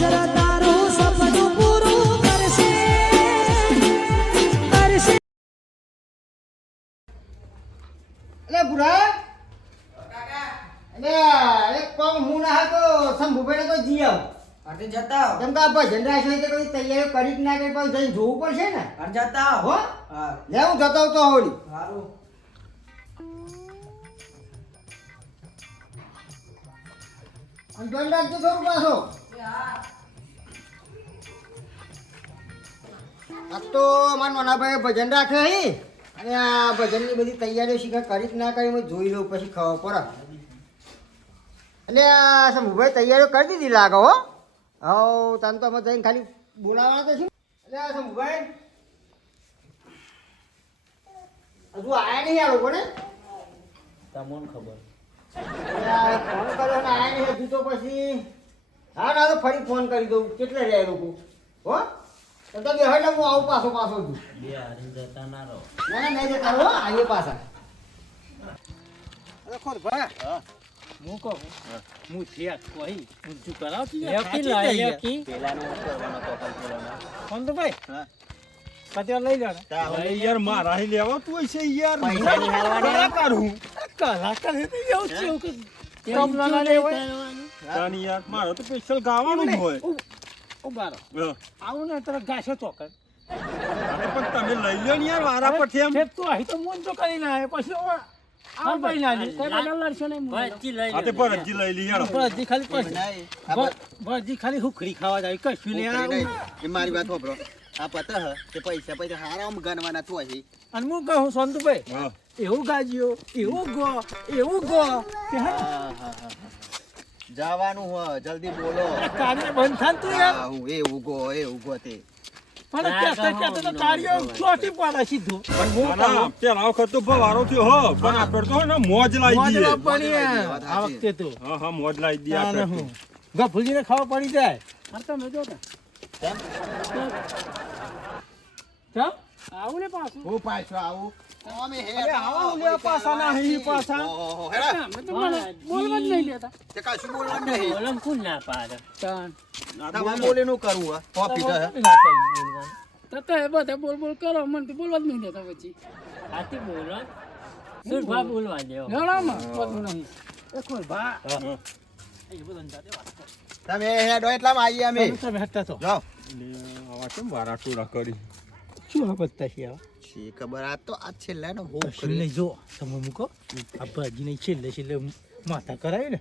જરા તારું સપનું પૂરું કરશે કરશે. એટલે બુરા એટલે એક કોમ હું ના હતો શંભુભાઈ તો જી આવ અરે જતા કેમ કે આ ભજન રાખ્યો છે કોઈ તૈયારી કરી જ ના કરી પણ જઈને જોવું પડશે ને. અરે જતા હો હા લે હું જતો તો હોળી સારું અને જોઈને રાખજો થોડું પાછો. આ તો મારા નાના ભાઈ ભજન રાખે હી અને આ ભજનની બધી તૈયારીઓ શીખર કરી જ ના કરી હું જોઈ લઉં પછી ખબર પડે. એટલે આ શંભુભાઈ તૈયારીઓ કરી દીધી લાગે હો. હવ તને તો અમે જઈને ખાલી બોલાવવાના તો છે. એટલે આ શંભુભાઈ હજુ આયા નહીં આ લોકો ને તમને ખબર ફોન કર્યો ને આયા નહીં હજુ તો પછી હા ના તો ફરી ફોન કરી દઉં કેટલે રહ્યા એ લોકો હો તો બે એટલે હું આવું પાછો પાછો છું. બે હારી જતા ના રહો ના ના નહીં જતા હો આવીએ પાછા. અરે ખોદ ભાઈ હું કહું હું થયા કોઈ ઊંચું કરાવતી પેલાનો કરવાનો તો ફોન તો ભાઈ હા કત્યા લઈ લે યાર મારા હી લેવા તું છે યાર પૈસા ની હાલવાના કરું કલાકાર હે તો એવું છે એવું કે તબલા ના લેવાય તાની યાર મારો તો સ્પેશિયલ ગાવાનું જ હોય ઉભારો હા. આવું ને તરફ ગાશો ચોકર અરે પણ તમે લઈ લ્યો ને યાર મારા પરથી એમ તો અહીં તો મન તો કરી ના પછી આ ભાઈ ના લે કઈ બધા લડશો નહીં આ તે ભરતજી લઈ લી યાર ભરતજી ખાલી પછી ભરતજી ખાલી હુખડી ખાવા જાય કશું ને એ મારી વાત હોબરો આ પતા હ કે પૈસા પૈસા હારા ગણવાના તો હજી અને હું કહું સંતુભાઈ હા એવું ગાજ્યો એવું ગો કે જવાનું હ જલ્દી બોલો કાર્ય બંધ થાન તું યાર હું એ ઉગો તે પણ કહેતા તો કાર્ય ચોટી પડે સીધું પણ હું પેલા વખત તો ભવારો થયો હો પણ આ તો ને મોજ લાવી દઈએ મોજ પડી આ વખતે તો હા હા મોજ લાવી દઈએ આ હું ગફુજીને ખાવા પડી જાય અરે તમે જો ને કેમ આવું ને પાછું હું પાછો આવું અમે હે અરે આવા લે પાછા ના હી પાછા ઓહો હેડા અમે તો બોલવા જ નહીં લેતા તે કાશું બોલવાનું નહીં બોલમ કોણ ના પાડે તાન તમારે બોલે નું કરવું હે કોફી તો હે તો એ બધા બોલ કરો મને તો બોલવા જ નહીં દેતા પછી આથી બોલો સુરભા બોલવા દેવો લડામાં બધું નહીં એ કોઈ ભા એ બધું જાતે વાત કરો તમે હેડો એટલામાં આવીએ અમે તમે હટતા છો જાઓ આવા કેમ વારા ટોરા કરી શું આ બધા છે શી ખબર આ તો આ છેલ્લા નો બહુ કશું નહીં જો તમે મૂકો આ ભાજીને છેલ્લે માથા કરાવી ને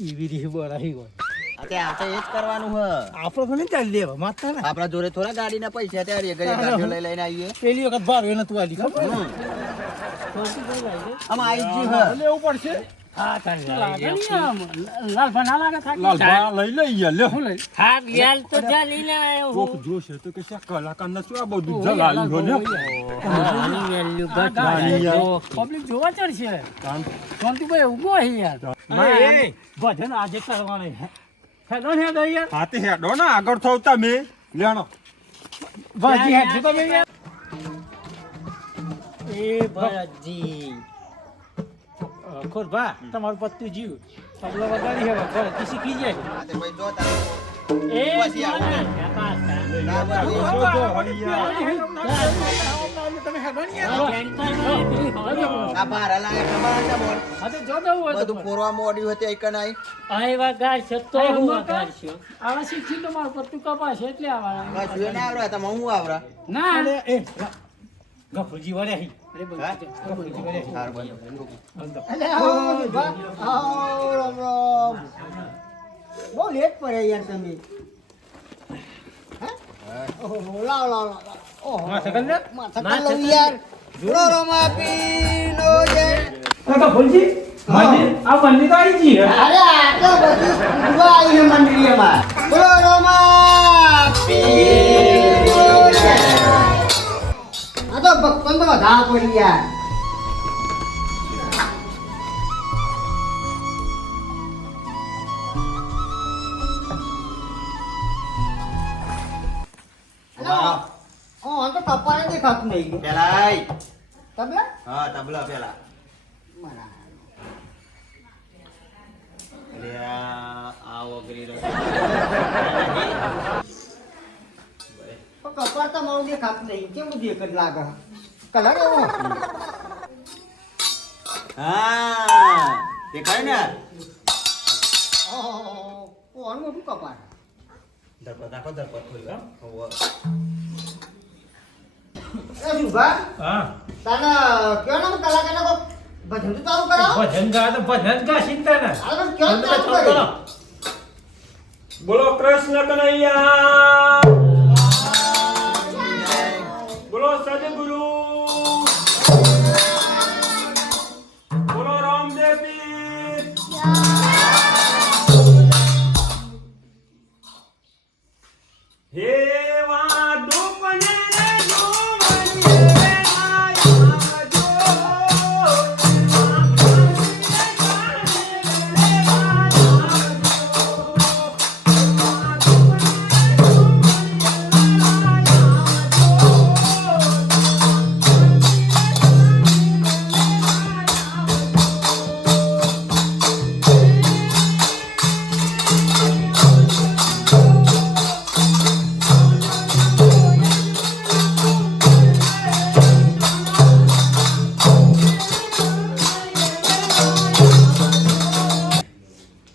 એવી રીતે બોલાવી હોય આ તો એ જ કરવાનું હ આપણે તો નહીં ચાલી લેવા માથા ને આપણા જોડે થોડા ગાડીના પૈસા ત્યારે ગાડીઓ લઈ લઈને આવીએ પેલી વખત ભાડું નતું આલી ખબર આમાં આઈ જ હ લેવું પડશે હા લાલ ભા ના લાગે લાલભા લઈ લઈએ લે હું લઈ હા યાર તો જા લઈને આવ્યો કોક જોશે તો કે શા કલાકાર ના શું આ બધું જલાલી હો ને પબ્લિક જોવા ચડશે શાંતિભાઈ ઉભો હે યાર ભજન આજે કરવાનું હેડો ને હેડો યાર હા તે હેડો ને આગળ થવ તમે લેણો ભાજી હેડ તમે યાર એ ભરતજી ખોરભા તમારું પત્તું જીવ તબલો વગાડી હે ભરતજી શીખી જાય આ તે ભાઈ જો તારે એ પછી આવું તમે હેડો ને આ બાર લાગે ખબર છે બોલ હા તો જો દઉં હોય બધું પોરવા મોડ્યું હતી એક નહીં આવા શીખી તો મારું પત્તું કપાશે એટલે આવા કશું ના આવરા તમે હું આવરા ના એ ગફુરજી વળે હી ગફુરજી વળે હાર બંધ એટલે આવો ભા આવો રામ રામ બહુ લેટ પડે યાર તમે હા ઓહો લાવ લાવ લાવ ઓહો માથા કર લે માથા કર લો યાર જોડો રોમા પીનો જય ગફુરજી આ બંને તો આવી જી અરે આ તો બધી દુઆ આવી છે મંડળીમાં બોલો રોમા પીનો જય આ તો ભક્તન તો વધા પડી યાર તો કપાળે દેખાતું નહીં પેલા આઈ તબલા હા તબલા પેલા બરાબર અરે આ વગરી કપાળ તો મારું દેખાતું નહીં કેમ બધું એક જ લાગે કલર એવો હા દેખાય ને કોણ મોટું કપાળ ધરપત આખો ધરપત ખોલ્યો હોવ. એ સુભા હા તને કયો નામ કલાકારને કો ભજન તો ચાલુ કરાવો ભજન ગા તો ભજન ગા ચિંતા ના હાલો કયો ચાલુ કરે બોલો કૃષ્ણ કનૈયા બોલો સદગુરુ બોલો રામદેવ પીર હે વાડુપને રે જોવને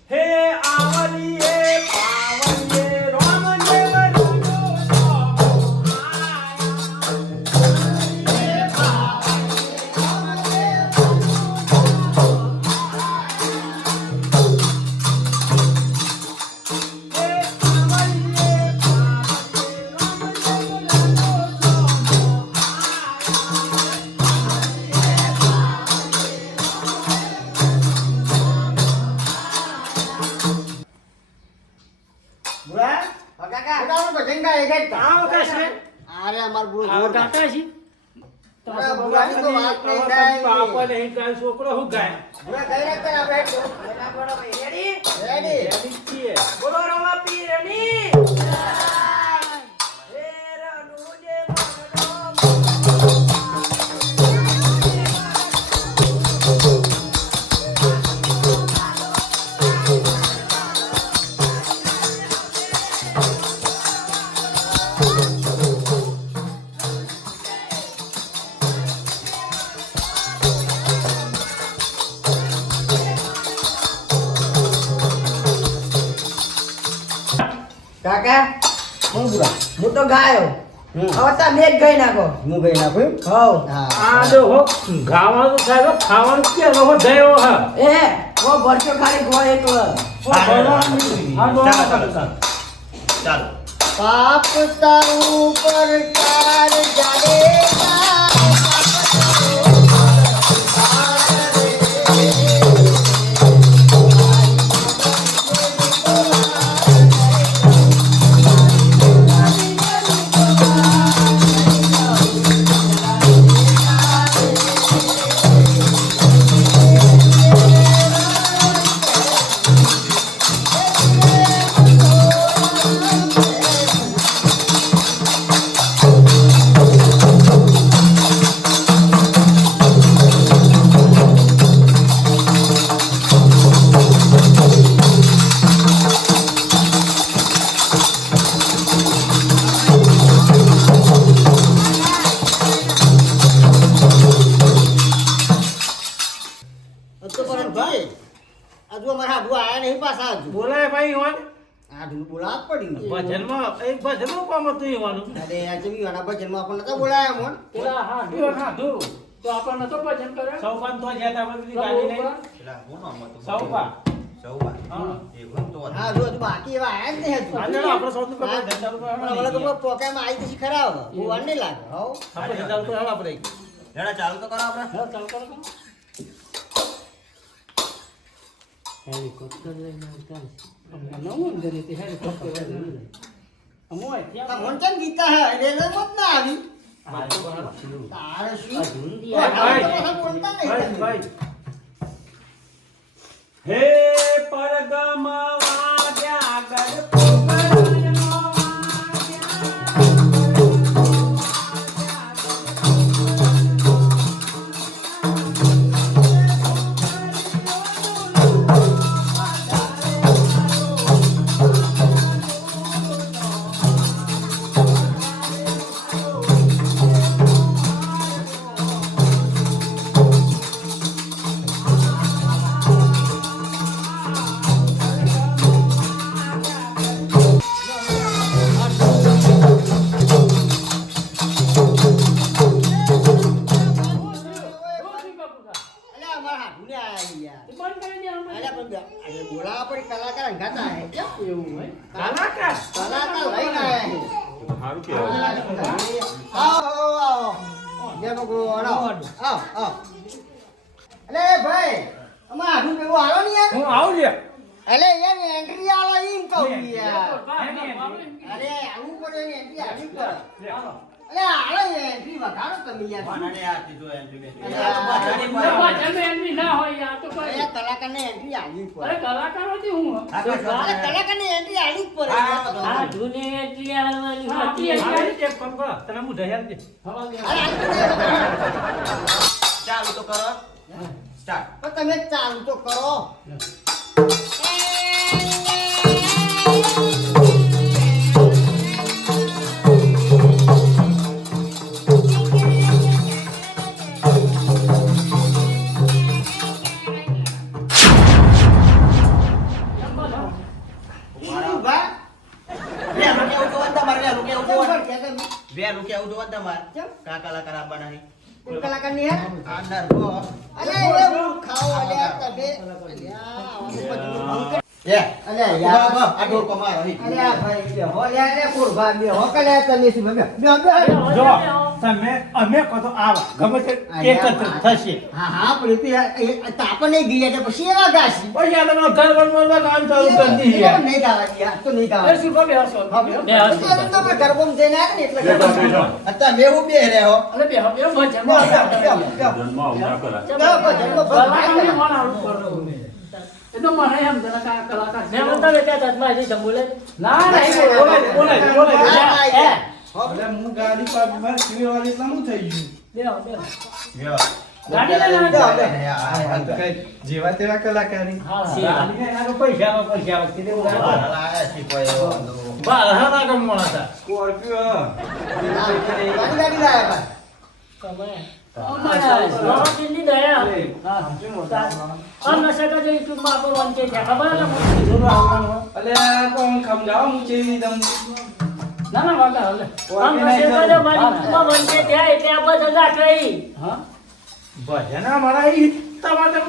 હે આવલીએ પાવલીએ રામદેવ બુરા કાકા કાકા ભજન ગાય છે આવ કાશે અરે અમાર બુરો આવ જોર કાકા છે અરે બુરાની તો વાત નહીં થાય. બાપા નહીં ગાય છોકરો હું ગાય બુરા કઈ રાખ કર આપણે રેડી એની છીએ બોલો રમા પીરની હે રનુજે મનો કાકા હું બુરા હું તો ગાયો હમ. હવે તમે એક ગઈ નાખો હું ગઈ નાખું હવ હા આ જો હો ગાવાનું થાય તો ખાવાનું કે હો દયો હા એ ઓ ભરતો ખાલી ગો એકલો આ ચાલો, ચાલો ચાલો પાપ તારું પર કાર જાડેગા તો પણ ભાઈ હજુ અમારા આડું આયા નહીં પાછા હજુ બોલાય ભાઈ હોન આડું બોલાવ પડ્યું ભજનમાં એક ભજનમાં કામ હતું ઈવાનું અરે આ જેવી વાના ભજનમાં આપણને નતા બોલાયા મોન પેલા હા દીવો ના ધુ તો આપણને તો ભજન કરે સૌપાન તો જ્યાં આપણે બધી ગાડી લઈને પેલા હું નામ હતું સૌપા સૌવા હા એવું તો હા હજુ હજુ બાકી એવા આયા જ નહીં હજુ આજે આપણે સૌથી પહેલા હા. ધંધા ઉપર પણ હવે તો પોકેટમાં આવી જશે ખરા હવે ભૂવાન નહીં લાગે હો આપણે ધંધા ઉપર હાલ આપણે લેડા ચાલુ તો કરો આપણે હા ચાલ કરો તો હેલિકોપ્ટર લઈને આવતા છે નવું અંદર તે હેલિકોપ્ટર લઈને અમોય તો ત્યાં મોન કેમ જીતા હે રેલવે મત ના આવી તારે શું હિન્દી ઓ, ભાઈ હવે તો બોલતા નહીં ભાઈ તમે. ભાઈ હે પરગમ વાગ્યા ગણપતિનો કલાકાર લઈને આયા છે. સારું કહેવાય. આવો આવો જય ભગવાન આવો આવો અલે ભાઈ અમાર આઠું ભેગું આવો ને યાર હું આવું લે અલે યાર એન્ટ્રી આલો એમ કહું યાર અરે અરે આવું પડે ને એન્ટ્રી આવી પડે અલે આલો એન્ટ્રી વગાડો તમે યાર વાનાને આ કીધું એમ કે ના હોય યાર તો કોઈ અરે કલાકારને એન્ટ્રી આવી પડે અરે કલાકાર હતી હું અરે કલાકારને એન્ટ્રી આવી જ પડે આ ધૂને એટલી આવવાની હતી એક કામ કરો તને હું દહેલ દે અરે ચાલુ તો કરો સ્ટાર્ટ પણ તમે ચાલુ તો કરો વેલું કેવું જોવા તમારે કા કલાકાર આપવાના નહીં કલાકારની હે આ નરવો અલે એ ખાઓ અલે તમે એ અલે યાર યાર આ ઢોલ કમારો હી અલે આ ભાઈ બે હો લે ને કુરબા બે હો કલે તમે શું બે જો તમે અમે કહો આવા ગમે તે એકત્ર થશે હા હા પણ તે તાપ નહીં ગયા તો પછી એવા ગાસી પછી આ તમે ઘર વળવા કામ ચાલુ કરી દી યાર નહીં ગાવા દિયા તો નહીં એ ગાવા શું બે હસો બે હસો તો આપણે ગરબમ જઈને આવે ને એટલે અત્યારે મેં હું બે રહ્યો અરે બે બે મજા જન્મ આવું ના કરાય. એ તો મને એમ જરા કલાકાર મેં બતા લે ત્યાં તજમાં હજી જમુલે ના ના બોલાય અરે હું ગાડી પર મારે સિવિલ વાળી એટલા હું થઈ ગયું બે યો ગાડી લઈને કઈ જેવા તેવા કલાકારી હા ગાડી લઈને પૈસા કીધે લાયા છે કોઈ એવો બા હા ના કમ મળતા સ્કોર્પિયો ગાડી ગાડી લાયા ભાઈ અલે તો હું સમજાવ હું ચેવી દમ ભજન અમારા ઈ તમારે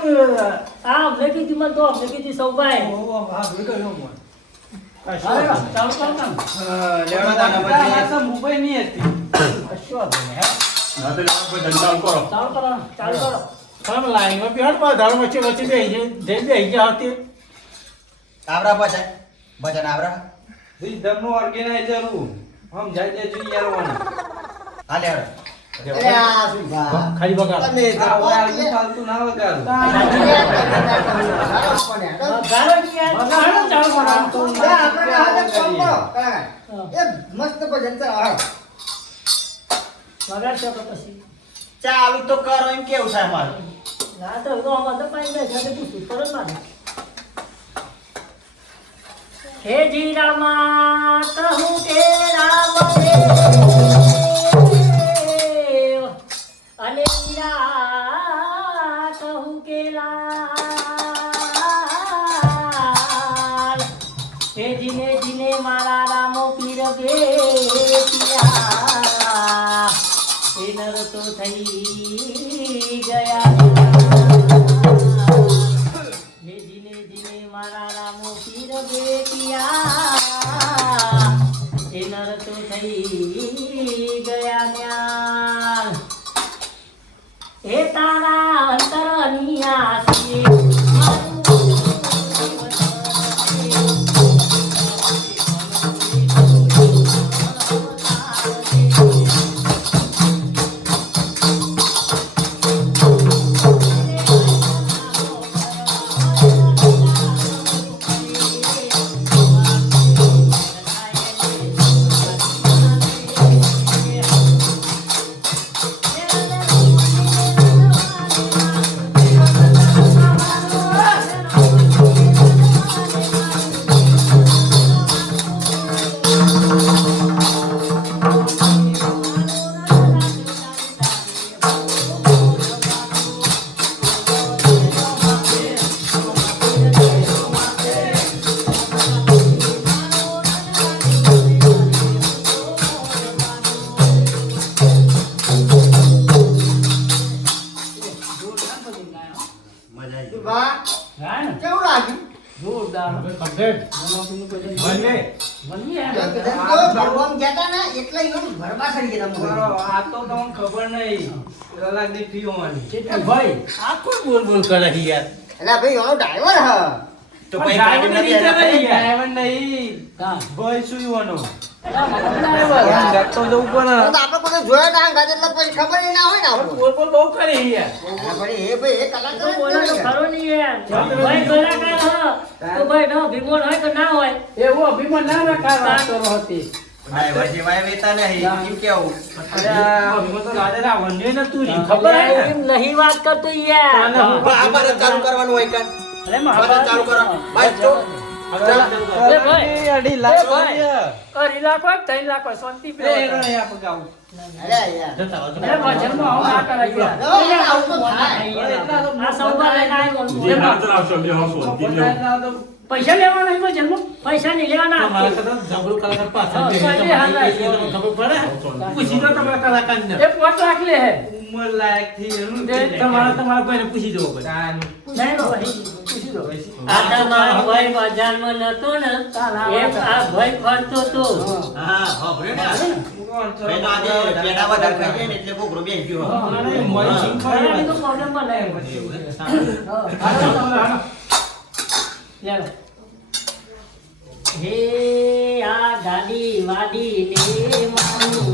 લેવા મુંબઈ ની હતી ના તો લેવા કોઈ ધંધા કરો. આવરા ભજન ભજન આવરા ધર્મ ઓર્ગેનાઇઝર હું હમ જાય જોઈ યાર હાલે અરે આ શું બા ખાલી બગાડ તમે વાળું ફાલતુ ના વગાડું મસ્ત ભજન છે ચાલુ તો કરો એમ કેવું થાય મારું હે જી રામા કહું કે રામ રે અને મીરા કહું કે લાલ હે જીને જીને મારા રામો પીર ગે પિયા એ નર તો થઈ ગયા જીને જીને મારા રામો પીર ગે પિયા એ નર તો થઈ ગયા ન્યાલ એ તારા અંતરની આશીએ ભગવાન કહેતા ને એટલે એમ ભરબા કરી ગયા તમે. આ તો તમને ખબર નહીં કલાકની ફી હોવાની ભાઈ આ કોણ બોલ બોલ કરે છે યાર? એટલે ભાઈ એનો ડ્રાઈવર હ તો પછી ગાડી નથી એના ભાઈ. ડ્રાઈવર નહીં હા. ભાઈ શું ઈવાનો ડ્રાઈવર. તો જવું પડે તો આપણે કોઈ જોયા ના ગાજે એટલે પછી ખબર ય ના હોય ને આપણે. બોલ બોલ બહુ કરે છે યાર હા, પણ એ ભાઈ એ કલાકાર જ બોલો તો કહેવાય. ખરો નહીં યાર. ભાઈ કલાકાર હ. તો ભાઈ નો ભીમોન હોય કે ના હોય? એવું અભિમાન ના રખાય વાત કરો હતી. ડ્રાઈવર જેવા વેતા નહીં એમ કેવું. અરે આ ભીમો તો ગાડે રાવણ્યો ને તું રી ખબર ખબર હે એમ નહીં વાત કરતો યાર. આ મારે ચાલુ કરવાનું હોય કાન. અરે મારે ચાલુ કરવાનું. બસ જો. એ ભાઈ. અઢી એ લાખ ભાઈ. રૂપિયા. અઢી લાખ હોય 3 લાખ હોય શાંતિ એ એનો નહીં આપણે ગાવું. અરે યાર. એ ભજનમાં આવું ના કરાય યાર. હવે આવું તો થાય. આ સૌમાં લઈને આવ્યો. જે ના ચલાવશો બે હસો પૈસા લેવાના નહીં ભજનમાં? પૈસા નહીં લેવાના. તમારા કરતા જબરું કલાકાર પાછળ હા, બેસીને સાચી હાલ તમારી લાગી. તમને ખબર પડે પૂછી દો તમારા કલાકારને એ 5 લાખ લે હે. ઉંમર લાયક થી એનું એ તમારા ભાઈને પૂછી જવો પડે નહીં ભાઈ. આ તમારો ભાઈ બજારમાં નતો ને એ આ ભાઈ ફરતો તો. હા, હોભળ્યો ને આ? ભાઈ તો આજે પેડા વધારે ખાઈ જાય ને એટલે બોકરો બેસી ગયો. ખાવાની તો પ્રોબ્લેમ બનાવ્યો પછી. ચાલો. હે આ ગાડી વાડી ને મારું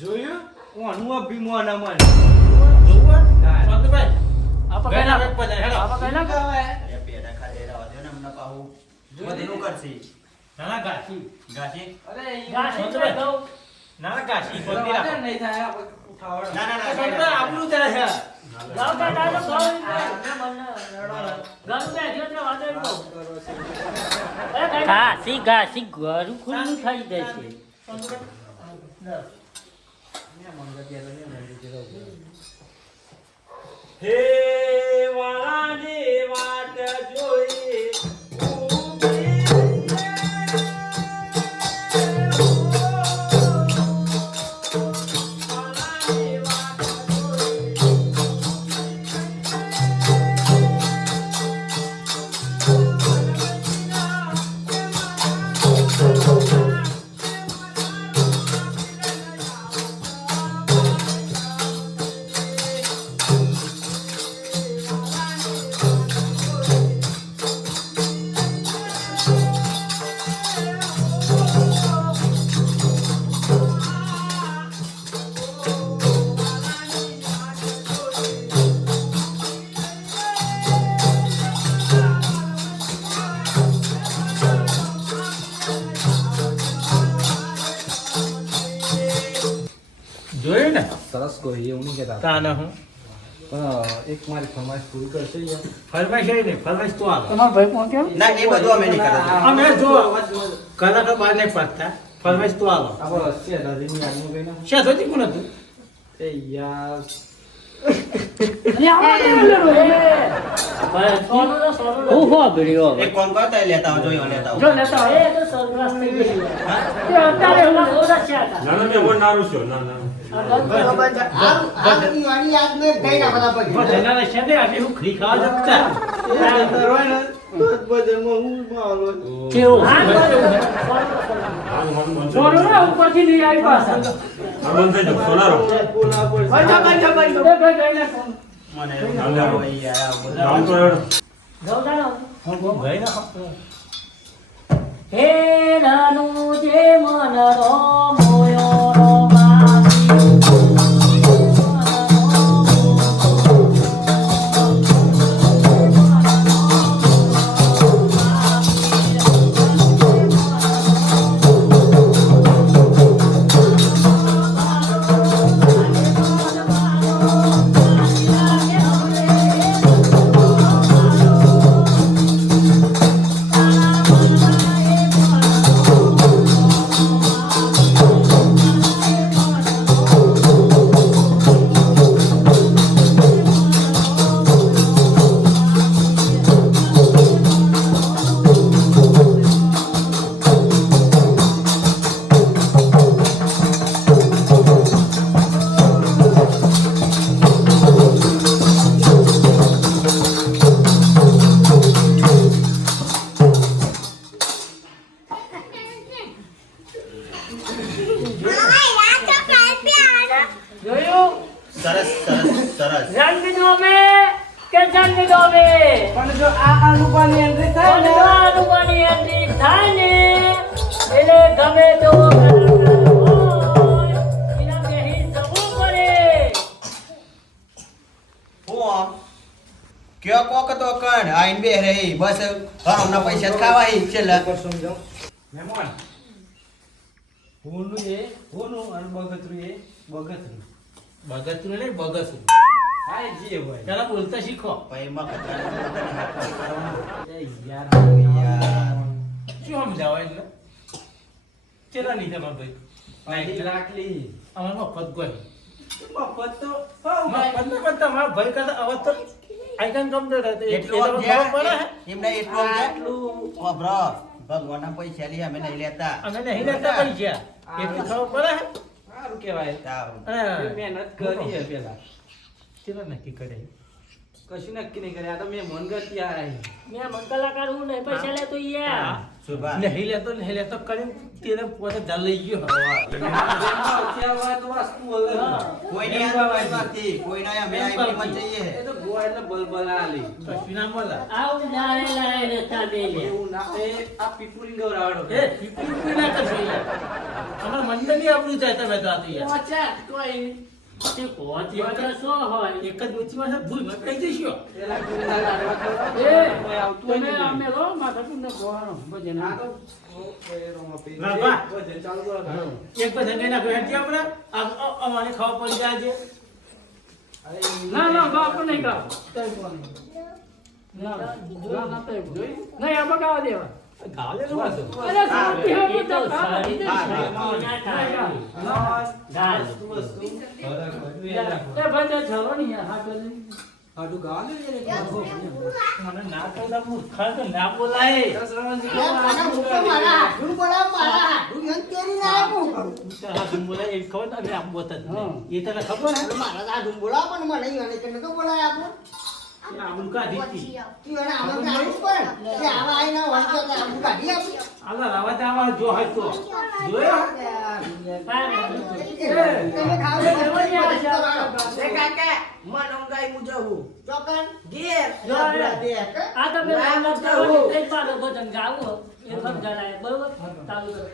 જોયું ઓનું અભિમાન અમન શાંતિભાઈ આપણે કઈ ના આપણે કઈ ના અરે પેડા ખાધે રહેવા દો ને અમને પાહુ બધીનું કરશે. નાના ગાછી ગાશી? ગાડી પર કહું. નાના ગાછી બોલતી રાખો નહીં થાય ઉઠાવડ ના, ના, ના, ના આપણું ત્યારે છે ગાવ કે તારો ગાવ ગાવ બે જો વાદળ કહું. ઘાસી ઘાસી ઘરું ખુલ્લું થઈ જશે. હે વાળાની વાટ જોઈ જોયું ને સરસ કોઈ એવું નહીં કહેતા તાને હું પણ એક મારી ફરમાઈશ પૂરી કરશે યાર. ફરમાઈશ આવી ને ફરમાઈશ તો આવે તમારો ભાઈ પહોંચ્યો ના, એ બધું અમે નહીં કરતા. અમે જો કલાકાર બહાર નહીં પડતા ફરમાઈશ તો આવે આપણો શેઠાજીની યાદમાં કઈ ના શા જોતી કોણ હતું એ યાર અને આપણે સોનું તો સોનું હું સાંભળ્યો હવે. એક કામ કરો તો એ લેતા આવજો, એ લેતા આવજો. જો લેતા હોય એ તો સ્વર્ગવાસ થઈ ગયું. એ અત્યારે એમાં એમાં બહુ રસ્યા હતા. ના ના મેં પણ નારું છું ના ના આ બધી વાણી યાદ મેં કઈ ના બધા પગે. ભજનના શેને આજે હું ખરી ખાવા જતા કેવું? આ મન સોનું ના ઉપરથી નહીં આવી પાછા બંધ થઈ જાવ સોનારો ભાઈ જા ભાઈ જા ભાઈ એ ભાઈ ભાઈ ના ફોન મને એવું હોય યાર આ બધા. કામ તો હેડ. હે નાનું જે મન રો મોયો રો જોયું સરસ સરસ સરસ. રંગ ડોમે કે જંગ ડોમે પણ જો આ અનુપાની એન્ટ્રી થાય ને અનુમાની એન્ટ્રી થાય ને એટલે ગમે તો હોય એના બેહી જવું પડે. હું આમ કયો કોક તો કણ આઈન બે રહી બસ હમણાં પૈસા જ ખાવા હી છેલ્લા. સમજાવ મહેમાન હોનું એ હોનું અને બગતરું એ બગતરું બગતરું નહીં બગસરું. હા એ જે હોય પેલા બોલતા શીખો. ભાઈ માં કતરા એ યાર યાર. શું સમજાવો એટલે ચેલા નહીં તમારા ભાઈ પાડી રાખલી અમારા મફત ગોય મફત તો મફત ને પણ તમારા ભાઈ કરતા અવાજ તો આઈકન કમ્પ્લીટ હતો એટલું આમ ખબર પડે છે એમને એટલું આમ છે ઓ બ્રો ભગવાનના પૈસા લઈ અમે નહીં લેતા. અમે નહીં લેતા પૈસા એટલું ખબર પડે. સારું કહેવાય સારું. હા મહેનત કરી હે પેલા ચેલા નક્કી કરે કશું નક્કી નહીં કરે આ તો મેં મન ગતિ આયા મેં મન કલાકાર હું નહીં પૈસા લેતો યાર શુભા. નહીં લેતો કરીને તેને પોતે જાલ લઈ ગયો. અત્યારે તો વસ્તુ બોલે કોઈને યાદ નથી કોઈને અમે આઈ મત જઈએ. એ તો ગોવા એટલે બલબલા આલી કશું ના બોલા. આવું લારે લારે રહેતા બે લે એવું ના એ આ પીપુરી ગવરાવડો એ પીપી ના કરશો યાર. અમારા મંડળની આપણું જાય તમે તો આ તો યાર. પહોંચ્યા કોઈ તે પહોંચી વગર શું હોય એક જ ઓછીમાં છે ભૂલ ન કહી જઈશો. પેલા ગુંડા લાડવા ખવડાવો. એ કોઈ આવતું હોય તમે નહીં. અમે રો માથા તું ગોવાનો ભજન આ તો કોઈ રોમા પી ના, બા. ભજન ચાલુ કરો. એક બધા કઈ નાખ્યો હેઠી આપણે અમારે ખાવા પડી જાય છે. અરે ના ના બાપ નહીં ગાવ તઈ કોણ ના ના ના તઈ નહીં આ બગાવ દેવા ગાલે નું હતું. અરે શાંતિ હો હા, તો ગાલ વસ્તુ એ ભાઈ ચલો નહીં યાર હા પેલી આડું ગાલે મને ના કહી હું ખરેખર ના બોલાય. મારા મુખમાં મારા હાડું બોલાવ, મારા હાડું એમ કેરી ના આવ્યું કરું. હા બોલાય એ ખબર ને અમે આમ બોલતા જ નહીં. એ તને ખબર હે મારા હાડું બોલાવ પણ મને એને કેમ નતો બોલાય આપણો આબરૂ કાઢી હતી. તું એને આમાં કાઢવું પડે કે આવા આઈ ના હોય તો આબરૂ કાઢી આપી. આલા રાવા આવા જો હોય તો જોયો તમે ખાવ છો, તમે ખાવ છો. કાકા મન ઊંઘાઈ મુ જવું. ચોકન ઘેર. દેખ. આ તમે રામ કરો તે પાડો ભજન ગાવો એ ફક જણાય બરોબર ચાલુ કરો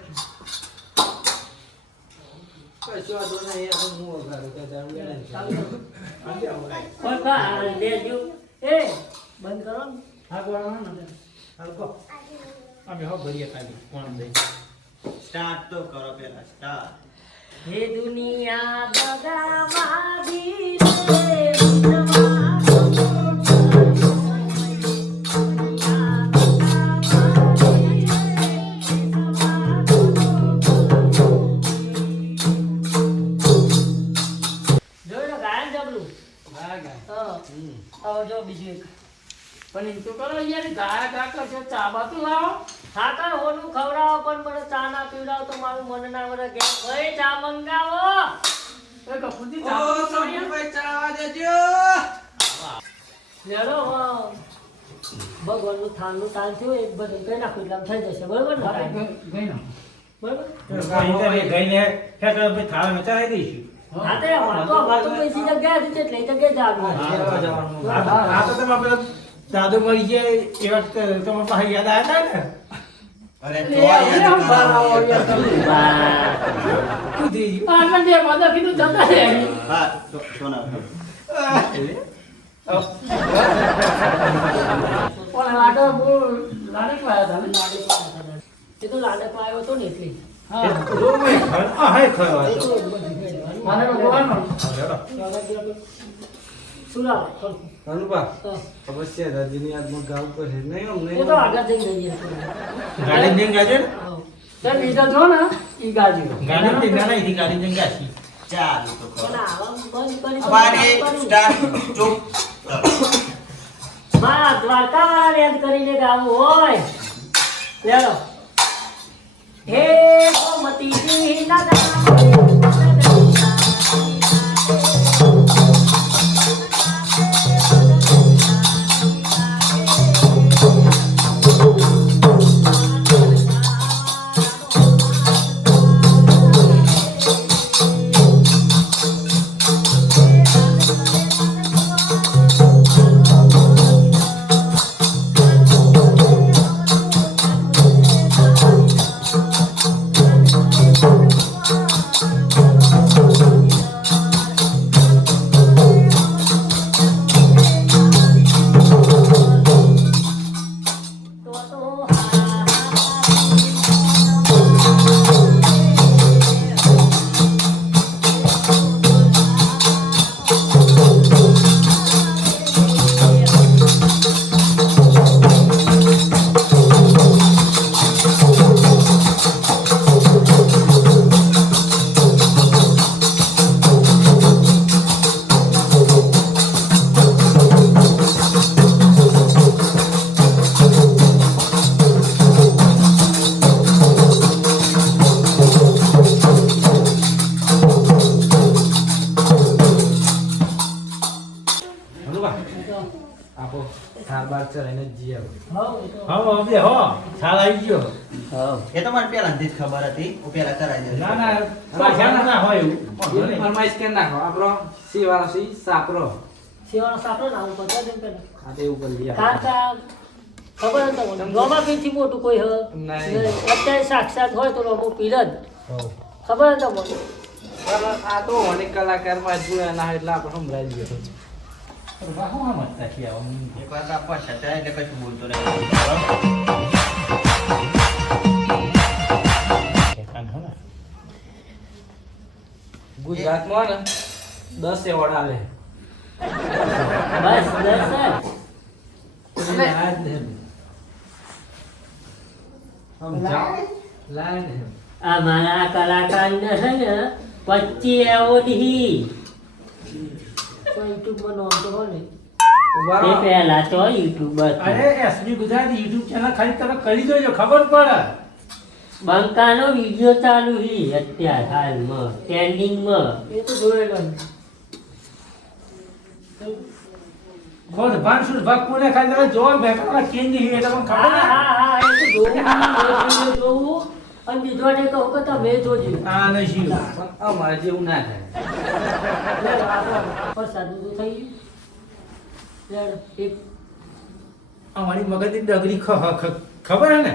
કશું વાંધો નહીં આ તો હું વગાડું કે જાવું ચાલુ કરો કોઈ બા લેજો એ બંધ કરો ને હા બોલવાનો ને હલકો અમે હો ભરીએ ખાલી કોણ દે સ્ટાર્ટ તો કરો પેલા સ્ટાર્ટ. હે દુનિયા બગાવાદી રે વિધવા જોઈ ગાયન જબલું હા ગા હા હવે જો બીજું એક પણ એમ તો કરો યાર ગાય ગા કરશો ચા બાતું લાવો હા કર હોનું ખવડાવો પણ મને ચા ના પીવડાવો તો મારું મન ના વરે કે ભાઈ ચા મંગાવો એ કપૂરજી ચા ઓ મંગાવો સંભુભાઈ ચાવા દેજો લેડો ભગવાનનું થાનનું તાન થયું એક બધું કઈ નાખું એટલે આમ થઈ જશે બરોબર ને બરોબર ગઈને હેઠળ ભાઈ થાળ મચાવી દઈશું. હા તે વાતો પૈસી જગ્યા હતી એટલે એ જગ્યાએ જ આવી. આ તો તમે પેલા દાદુ મરી ગયા એ વખતે તમારા પાસે યાદ આવ્યા હતા ને અરે તો એ યાદ આપણે બાર કરાવો. આવ્યા તમે. વાહ. કૂદી આપણે જે મદદ કીધું જતા રહે. હા સોના પણ લાડો બહુ લાડક લાયા હતા ને. એ તો લાડક લાયો હતો ને એટલે. હા. હાય ખરો મારે તો બોલવાનો. શું લાવે? ચાલ. અનુભા હા. અવશ્ય રજની આદમાં ગાવ પર છે નહીં આમ એ નહીં તો આગળ જઈને જઈએ છીએ. ગાડી જઈને ગાજો ને હા. તે બીજા જો ને ઈ ગાજી. ગાડી જઈને ના અહીંથી ગાડી જઈને ગાશી ચાલ તો ખરો. પણ આવા બંધ કરી તો અમારે બંધ સ્ટાર્ટ ચૂપ માં દ્વારકાવાળા રેડ કરીને ગાવું હોય. લેલો. હે ગોમતીજી ના આપો થાર બાર ચલાઈને જી આવો હા હવે હો છાલ આવી ગયો એ તો મને પહેલાથી જ ખબર હતી હું પહેલા કરાવી દઈશ. ના ના પાછા ના હોય એવું એની ફરમાઈશ કે નાખો આપણો સી વાળો સી સાપરો સેવાનો સાપડો ના હું પચાસ દિન પહેલા. આ તે ઉપર લઈ આવો. કાકા ખબર હતો રોમાપીરથી મોટું કોઈ હ નહીં. અત્યારે સાક્ષાત હોય તો રોમો પીર જ હો. ખબર હતો મને. પણ આ તો અનેક કલાકારમાં જોયા ના એટલે આપણે સંભળાઈ ગયો હું આમ જ તાકી આવું એકવાર કાપવા છતાં એટલે કશું બોલતો નહીં. ગુજરાતમાં ને 10 એવોર્ડ આવે બસ દસ અને યાદ ને સમજાવ લાઈન હે આ મારા કલાકારને છે ને 25 એવોર્ડ હી યુટ્યુબમાં નોંધ તો હોય ને ઉભા તે રહો. પહેલા તો યુટ્યુબર અરે એસબી ગુજરાતી યુટ્યુબ ચેનલ ખાલી તમે કરી દેજો ખબર પડે બંકાનો વિડિયો ચાલુ હી અત્યારે હાલમાં ટ્રેન્ડિંગમાં એ તો જોયેલો ખોદ ભાનસુર ભાગ કોને ખાલી તમે જોવા બેઠા કેમ નહીં એટલે તમને ખબર હા ના હા હા એ તો જોવું જોવું અને બીજોને કહું કે તમે જોજો આ નહીં પણ અમારે જેવું ના થાય પ્રસાદ બધું થઈ ગયું લેડો. એક અમારી મગજની ડગરી ખબર હે ને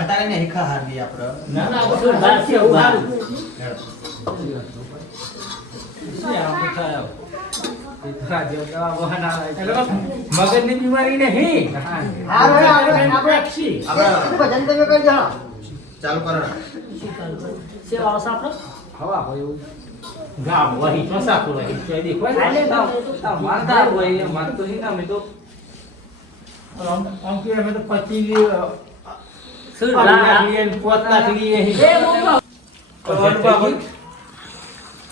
અત્યારે નહીં ખા હારવી આપણે. ના ના શું વાત છે, એવું સારું. શું આમ તો થાય આવો. એ તો આજે દવા બહાના આવે છે. એટલે મગજની બીમારી નહીં હા ભાઈ આપણે અક્ષી આપણે ભજન તમે કરજો ચાલુ કરો ને. સેવાળો સાપડો હવા હોય એવું ગામ વહી તો સાકું રહી છે દેખો માનતા હોય એ માનતો નહીં ને અમે તો આમ કે અમે તો 25 શું લાખ લાખ? લઈએ ને 5 લાખ લઈએ એ મોકલો.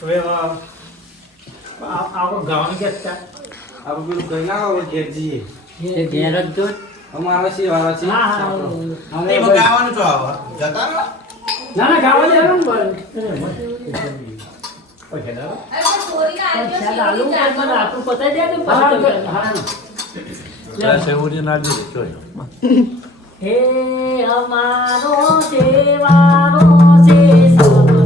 હવે આપણો ગામ કે આપણે પેલું કઈ ના હોય ઘેર જઈએ એ ઘેર જ જો. અમારો સી વાળો છે હા, હા, સાપરો. હા. એમાં ગાવાનું છો આવો જતા રહો. ના ના ગાવા દેવાનું ને ઓકે દાદા પણ આલુ મને આટલું પતાઈ દે ને પછી હે અમારો દેવાનો છે સાપરો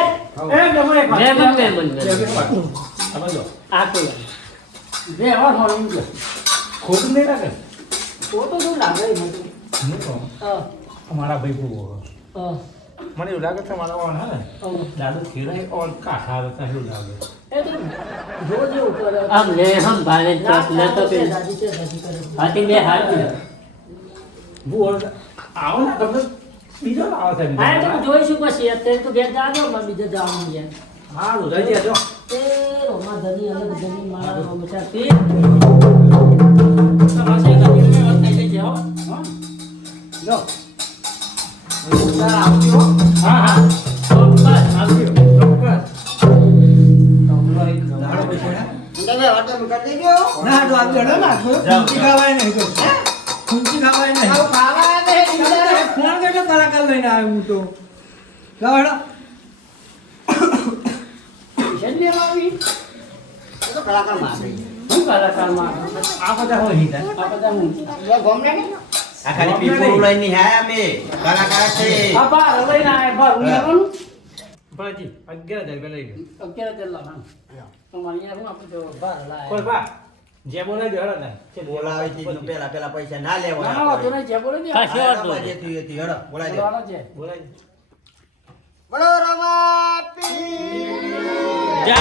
એ ડબલ એક વાત. મહેમાન મહેમાન આ બાજુ. આ કોઈ બે વાર હોળ ગયો. ખોટું નહીં લાગે. ફોટો તો લાગે મને નહીં કહું. અમારા ભાઈ બહુ મને એવું લાગે છે મારા વાળ હે ને દાદુ ખીરાય ઓર કાઠા હતા એવું લાગે. એ તો જો જેવું કરે આમ લે હમ ભાને ચોક લે તો પે હાથી બે હાથ બોલ આવો ને તમને બીજો લાવો છે હા તો જોઈશું પછી અત્યારે તો ઘેર જાજો માં બીજે જાવું છે હા રોજાઈ જજો. એ રોમા ધની અલગ ધની મારા રોમચા પી તમાશે ગદી મે વાત થઈ જાવ હા જો હા હા બસ આવ્યો તમે વાતો કરી દેજો ના તો આ ગળો ના ખુંચી ખાવાય નહીં તો ખુંચી ખાવાય નહીં આવું ખાવા દે ફોન કરજો કલાકાર લઈને આવ્યો હું તો લાવડો જલ્દી આવી તો કલાકાર મારે હું કલાકાર માં આ બધા હોય નહીં આ બધા હું ગમે ને આ ખાલી પીપોળું લઈને હે અમે કલાકાર છે બાપા લઈને આય ભર હું લેવાનું ભાજી 11,000 રૂપિયા લઈ લો. અત્યારે તે લાવવાનું તમારે અહીંયા હું આપણે જો ભર લાય કોઈ બા જે બોલે જો હળો ને બોલાવે છે તો પેલા પૈસા ના ના લેવાના ના તો નહીં જે બોલે ને કશો વાંધો નહીં. જે થયું એ થયું. હેડો, બોલાવી દે. બોલવાનો છે બોલાય બોલો રમા પી જય